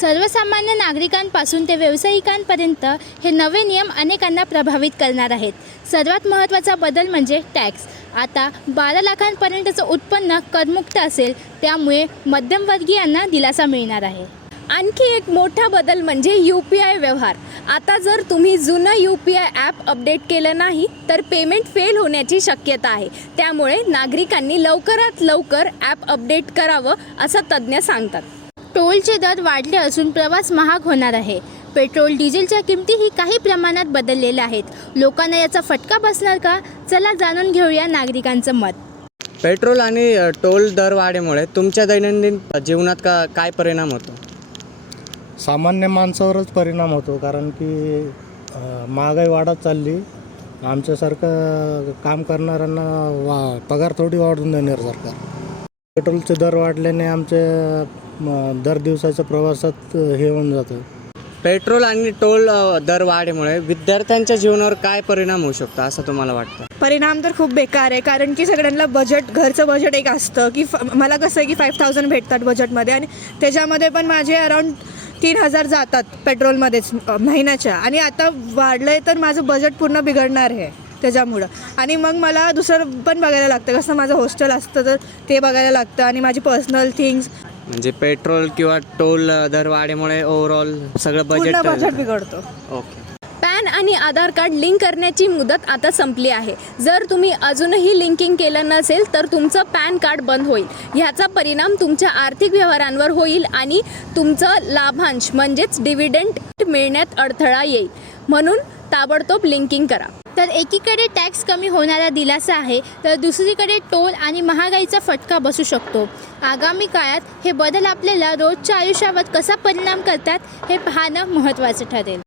सर्वसामान्य नागरिकांपासून ते व्यावसायिकांपर्यंत हे नवे नियम अनेकांना प्रभावित करणार आहेत. सर्वात महत्त्वाचा बदल म्हणजे टॅक्स. आता 12 लाखांपर्यंतचं उत्पन्न करमुक्त असेल, त्यामुळे मध्यमवर्गीयांना दिलासा मिळणार आहे. आणखी एक मोठा बदल म्हणजे UPI व्यवहार. आता जर तुम्ही जुनं UPI ॲप अपडेट केलं नाही तर पेमेंट फेल होण्याची शक्यता आहे. त्यामुळे नागरिकांनी लवकरात लवकर ॲप अपडेट करावं असं तज्ज्ञ सांगतात. टोलचे दर वाढले असून प्रवास महाग होणार आहे. पेट्रोल डिझेलच्या किमतीही काही प्रमाणात बदललेल्या आहेत. लोकांना याचा फटका बसणार का? चला जाणून घेऊया नागरिकांचं मत. पेट्रोल आणि टोल दरवाढीमुळे तुमच्या दैनंदिन जीवनात काय परिणाम होतो? सामान्य माणसावरच परिणाम होतो, कारण की महागाई वाढत चालली. आमच्यासारखं काम करणाऱ्यांना पगार थोडी वाढून देणार सरकार. पेट्रोलचे दर वाढल्याने आमच्या दर दिवसाच्या प्रवासात हे होऊन जातं. पेट्रोल आणि टोल दरवाढीमुळे विद्यार्थ्यांच्या जीवनावर काय परिणाम होऊ शकतो असं तुम्हाला वाटतं? परिणाम तर खूप बेकार आहे, कारण की सगळ्यांना घरचं बजेट एक असतं की मला कसं आहे की 5000 भेटतात बजेटमध्ये, आणि त्याच्यामध्ये पण माझे अराऊंड 3000 जातात पेट्रोलमध्येच महिन्याच्या. आणि आता वाढलं आहे तर माझं बजेट पूर्ण बिघडणार आहे त्याच्यामुळं. आणि मग मला दुसरं पण बघायला लागतं, कसं माझं हॉस्टेल असतं तर ते बघायला लागतं, आणि माझी पर्सनल थिंग्स. म्हणजे पेट्रोल किंवा टोल दरवाढीमुळे ओव्हरऑल सगळं बजेट बिघडतो. ओके. पॅन आणि आधार कार्ड लिंक करण्याची मुदत आता संपली आहे. जर तुम्ही अजूनही लिंकिंग केलं नसेल तर तुमचं पॅन कार्ड बंद होईल. ह्याचा परिणाम तुमच्या आर्थिक व्यवहारांवर होईल आणि तुमचं लाभांश म्हणजेच डिव्हिडंड मिळण्यात अडथळा येईल. म्हणून ताबडतोब लिंकिंग करा. तर एकीकडे टॅक्स कमी होणारा दिलासा आहे, तर दुसरीकडे टोल आणि महागाईचा फटका बसू शकतो. आगामी काळात हे बदल आपल्याला रोजच्या आयुष्यावर कसा परिणाम करतात हे पाहणं महत्त्वाचं ठरेल.